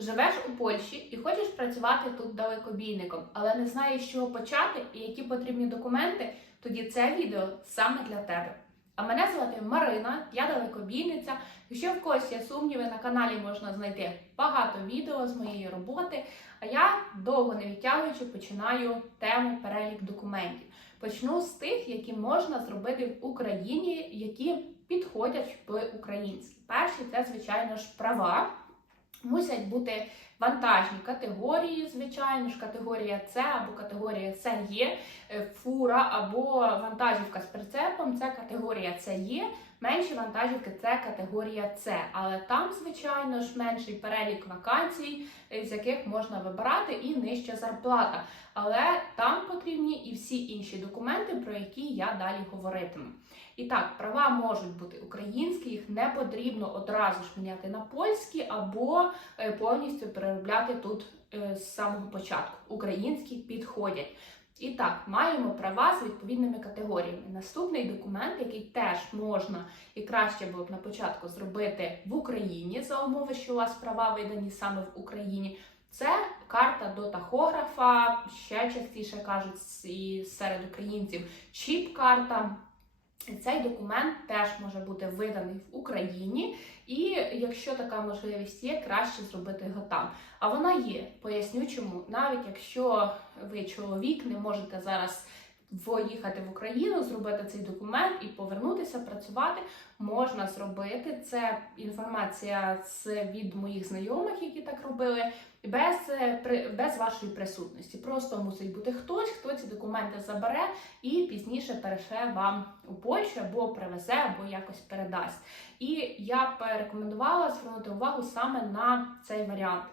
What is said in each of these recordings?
Живеш у Польщі і хочеш працювати тут далекобійником, але не знаєш, з чого почати і які потрібні документи, тоді це відео саме для тебе. А мене звати Марина, я далекобійниця. Якщо в когось є сумніви, на каналі можна знайти багато відео з моєї роботи. А я довго не відтягуючи починаю тему перелік документів. Почну з тих, які можна зробити в Україні, які підходять в українські. Перший це, звичайно ж, права. Мусять бути вантажні категорії, звичайно ж, категорія С або категорія С є, е, фура або вантажівка з прицепом це категорія С є. Менші вантажівки це категорія С, але там, звичайно ж, менший перелік вакансій, е, з яких можна вибирати, і нижча зарплата. Але там потрібні і всі інші документи, про які я далі говоритиму. І так, права можуть бути українські, їх не потрібно одразу ж міняти на польські або е, повністю переробляти тут е, з самого початку. Українські підходять. І так, маємо права з відповідними категоріями. Наступний документ, який теж можна і краще було б на початку зробити в Україні за умови, що у вас права видані саме в Україні. Це карта до тахографа, ще частіше кажуть і серед українців чіп-карта. Цей документ теж може бути виданий в Україні, і якщо така можливість є, краще зробити його там. А вона є. Поясню чому. Навіть якщо ви чоловік не можете зараз поїхати в Україну, зробити цей документ і повернутися працювати, можна зробити. Це інформація з від моїх знайомих, які так робили, без, без вашої присутності. Просто мусить бути хтось, хто ці документи забере і пізніше перешле вам у Польщу або привезе, або якось передасть. І я б рекомендувала звернути увагу саме на цей варіант.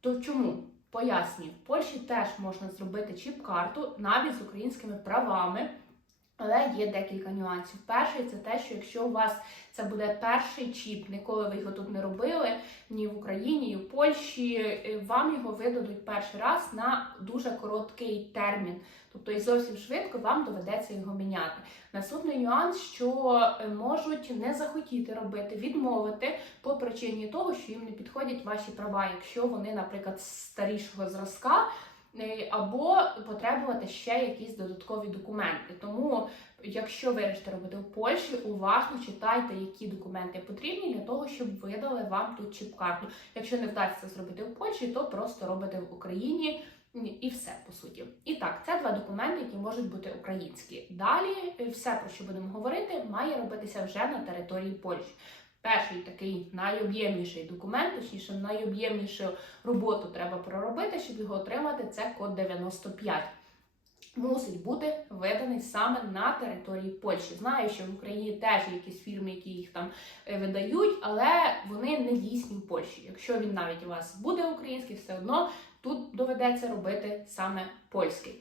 То чому? Пояснюю, в Польщі теж можна зробити чіп-карту навіть з українськими правами. Але є декілька нюансів. Перший це те, що якщо у вас це буде перший чіп, ніколи ви його тут не робили, ні в Україні, ні в Польщі, вам його видадуть перший раз на дуже короткий термін. Тобто і зовсім швидко вам доведеться його міняти. Наступний нюанс, що можуть не захотіти робити, відмовити по причині того, що їм не підходять ваші права, якщо вони, наприклад, старішого зразка. Або потребувати ще якісь додаткові документи. Тому, якщо вирішите робити в Польщі, уважно читайте, які документи потрібні для того, щоб видали вам тут чіп-карту. Якщо не вдасться зробити в Польщі, то просто робите в Україні і все по суті. І так, це два документи, які можуть бути українські. Далі все, про що будемо говорити, має робитися вже на території Польщі. Перший такий найоб'ємніший документ, точніше, найоб'ємнішу роботу треба проробити, щоб його отримати. Це код 95. Мусить бути виданий саме на території Польщі. Знаю, що в Україні теж якісь фірми, які їх там видають, але вони не дійсні в Польщі. Якщо він навіть у вас буде український, все одно тут доведеться робити саме польський.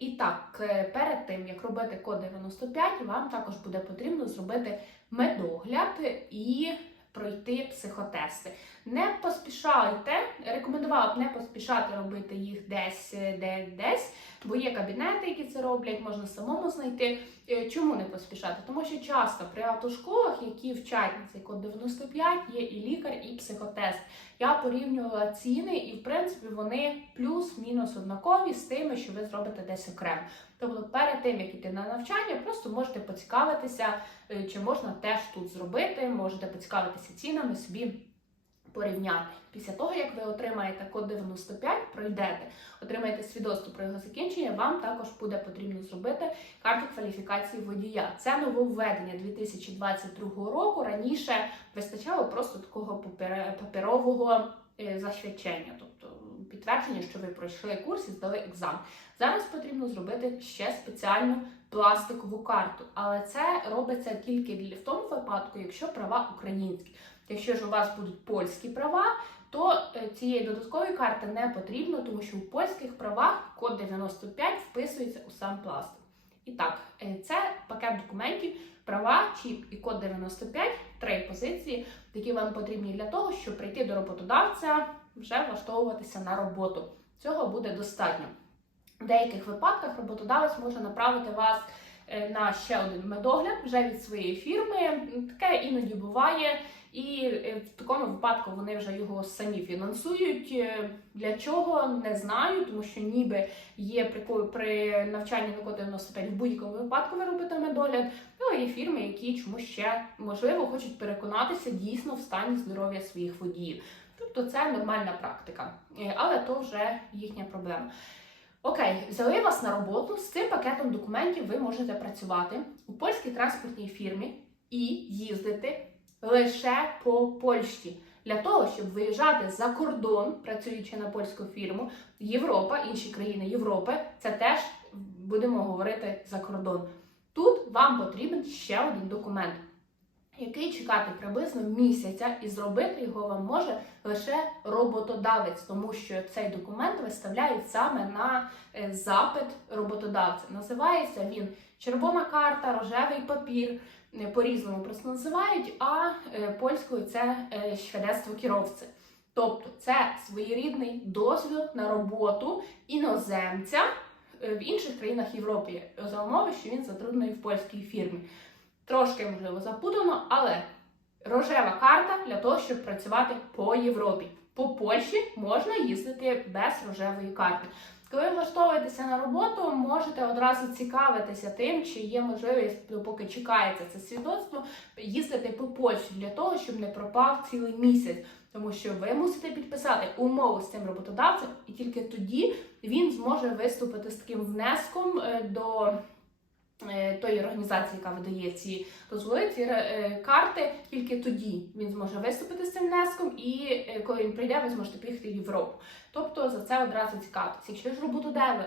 І так, перед тим як робити код 95, вам також буде потрібно зробити медогляд і пройти психотести. Не поспішайте, рекомендувала б не поспішати робити їх десь де десь, бо є кабінети, які це роблять, можна самому знайти. Чому не поспішати? Тому що часто при автошколах, які вчать цей код 95, є і лікар, і психотест. Я порівнювала ціни, і в принципі вони плюс-мінус однакові з тими, що ви зробите десь окремо. Тобто, перед тим як іти на навчання, просто можете поцікавитися, чи можна теж тут зробити, можете поцікавитися цінами собі. Порівняти після того, як ви отримаєте код 95, пройдете, отримаєте свідоцтво про його закінчення, вам також буде потрібно зробити карту кваліфікації водія. Це нововведення 2022 року. Раніше вистачало просто такого паперового засвідчення, тобто підтвердження, що ви пройшли курс і здали екзамен. Зараз потрібно зробити ще спеціальну пластикову карту, але це робиться тільки в тому випадку, якщо права українські. Якщо ж у вас будуть польські права, то цієї додаткової карти не потрібно, тому що у польських правах код 95 вписується у сам пластик. І так, це пакет документів, права, чіп і код 95, три позиції, які вам потрібні для того, щоб прийти до роботодавця, вже влаштовуватися на роботу. Цього буде достатньо. В деяких випадках роботодавець може направити вас е, на ще один медогляд вже від своєї фірми. Таке іноді буває. І е, в такому випадку вони вже його самі фінансують. Е, Для чого не знаю, тому що ніби є прико при навчанні на код 95 в будь-якому випадку ви робите медогляд. Ну, є фірми, які чомусь ще можливо хочуть переконатися дійсно в стані здоров'я своїх водіїв. Тобто це нормальна практика, Е, але то вже їхня проблема. Окей, взяли вас на роботу з цим пакетом документів. Ви можете працювати у польській транспортній фірмі і їздити лише по Польщі. Для того, щоб виїжджати за кордон, працюючи на польську фірму, Європа, інші країни Європи, це теж будемо говорити за кордон. Тут вам потрібен ще один документ, який чекати приблизно місяця, і зробити його вам може лише роботодавець, тому що цей документ виставляють саме на е, запит роботодавця. Називається він червона карта, рожевий папір. е, По-різному просто називають, а е, польською це свідоцтво керовці. Тобто це своєрідний дозвіл на роботу іноземця в інших країнах Європи за умови, що він затруднений в польській фірмі. Трошки можливо запутано, але рожева карта для того, щоб працювати по Європі. По Польщі можна їздити без рожевої карти. Коли влаштовуєтеся на роботу, можете одразу цікавитися тим, чи є можливість, допоки чекається це свідоцтво, їздити по Польщі для того, щоб не пропав цілий місяць. Тому що ви мусите підписати умову з цим роботодавцем, і тільки тоді він зможе виступити з таким внеском е, до тої організації, яка видає ці дозволи, ці е, карти. Тільки тоді він зможе виступити з цим внеском, і е, коли він прийде, ви зможете поїхати в Європу. Тобто за це одразу цікавитися. Якщо ж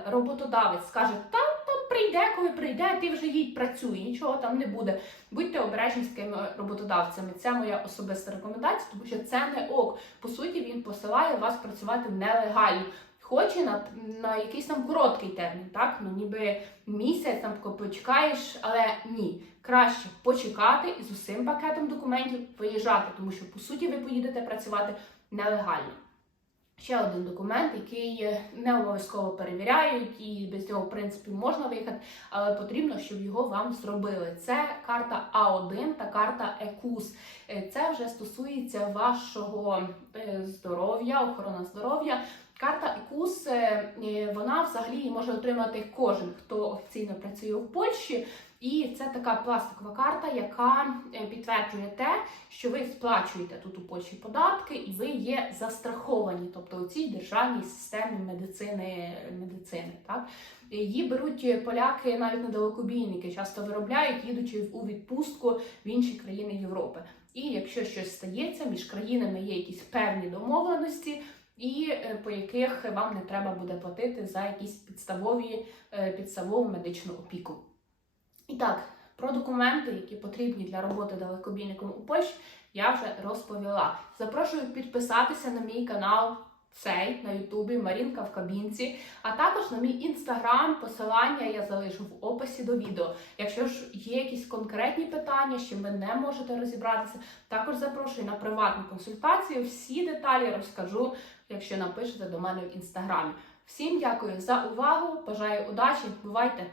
роботодавець, скаже, та то прийде, коли прийде, ти вже їдь працюй, нічого там не буде. Будьте обережні з такими роботодавцями. Це моя особиста рекомендація, тому що це не ок. По суті, він посилає вас працювати нелегально. Хоче на, на якийсь там короткий термін, так? Ну ніби місяць там почекаєш, але ні. Краще почекати з усім пакетом документів виїжджати, тому що по суті ви поїдете працювати нелегально. Ще один документ, який не обов'язково перевіряють, і без нього, в принципі, можна виїхати, але потрібно, щоб його вам зробили. Це карта А1 та карта ЕКУС. Е, Це вже стосується вашого е, здоров'я, охорона здоров'я. Карта ЕКУС, е, е, вона взагалі може отримати кожен, хто офіційно працює в Польщі. І це така пластикова карта, яка е, підтверджує те, що ви сплачуєте тут у Польщі податки, і ви є застраховані, тобто у цій державній системі медицини. медицини так? Її беруть поляки навіть на далекобійники, часто виробляють, їдучи у відпустку в інші країни Європи. І якщо щось стається, між країнами є якісь певні домовленості, і е, по яких вам не треба буде платити за якісь підставові е, підставову медичну опіку. І так, про документи, які потрібні для роботи далекобійником у Польщі, я вже розповіла. Запрошую підписатися на мій канал цей на Ютубі Марінка в кабінці, а також на мій інстаграм. Посилання я залишу в описі до відео. Якщо ж є якісь конкретні питання, що ви не можете розібратися, також запрошую на приватну консультацію. Всі деталі розкажу, якщо напишете до мене в інстаграмі. Всім дякую за увагу! Бажаю удачі! Бувайте!